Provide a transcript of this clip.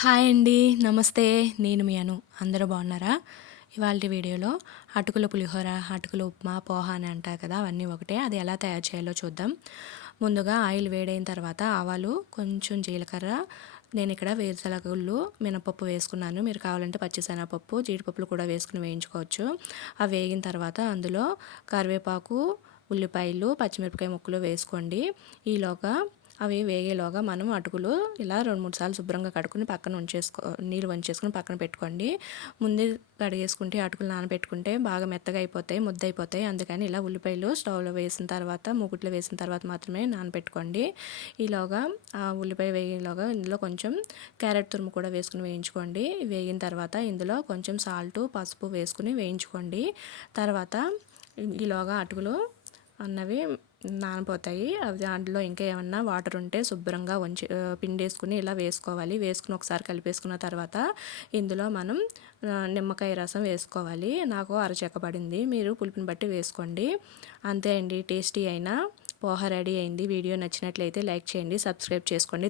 Hi అండి నమస్తే. నేను మీ అను. అందరూ బాగున్నారా? ఇవాళ వీడియోలో అటుకుల పులిహోర అటుకుల ఉప్మా పోహ అని అంటారు కదా అవన్నీ ఒకటే. అది ఎలా తయారు చేయాలో చూద్దాం. ముందుగా ఆయిల్ వేడైన తర్వాత ఆవాలు కొంచెం జీలకర్ర నేను ఇక్కడ వేరుశనగుళ్ళు మినపప్పు వేసుకున్నాను. మీరు కావాలంటే పచ్చిశనగపప్పు జీడిపప్పులు కూడా వేసుకుని వేయించుకోవచ్చు. అవి వేగిన తర్వాత అందులో కరివేపాకు ఉల్లిపాయలు పచ్చిమిరపకాయ ముక్కలు వేసుకోండి. ఈలోగా అవి వేగేలోగా మనం అటుకులు ఇలా రెండు మూడు సార్లు శుభ్రంగా కడుక్కుని పక్కన ఉంచేసుకో నీళ్ళు వంచేసుకుని పక్కన పెట్టుకోండి. ముందే కడిగేసుకుంటే అటుకులు నానబెట్టుకుంటే బాగా మెత్తగా అయిపోతాయి ముద్ద అయిపోతాయి అందుకని ఇలా ఉల్లిపాయలు స్టవ్లో వేసిన తర్వాత మూకుట్లో వేసిన తర్వాత మాత్రమే నానబెట్టుకోండి. ఈలోగా ఆ ఉల్లిపాయ వేగేలోగా ఇందులో కొంచెం క్యారెట్ తురుము కూడా వేసుకుని వేయించుకోండి. వేగిన తర్వాత ఇందులో కొంచెం సాల్ట్ పసుపు వేసుకుని వేయించుకోండి. తర్వాత ఈలోగా అటుకులు అన్నవి నానిపోతాయి అవి దాంట్లో ఇంకా ఏమన్నా వాటర్ ఉంటే శుభ్రంగా వంచి పిండేసుకుని ఇలా వేసుకోవాలి. వేసుకుని ఒకసారి కలిపేసుకున్న తర్వాత ఇందులో మనం నిమ్మకాయ రసం వేసుకోవాలి. నాకు అరచెక్క పడింది. మీరు పులుపుని బట్టి వేసుకోండి. అంతే అండి. టేస్టీ అయినా పోహ రెడీ అయింది. వీడియో నచ్చినట్లయితే లైక్ చేయండి సబ్స్క్రైబ్ చేసుకోండి.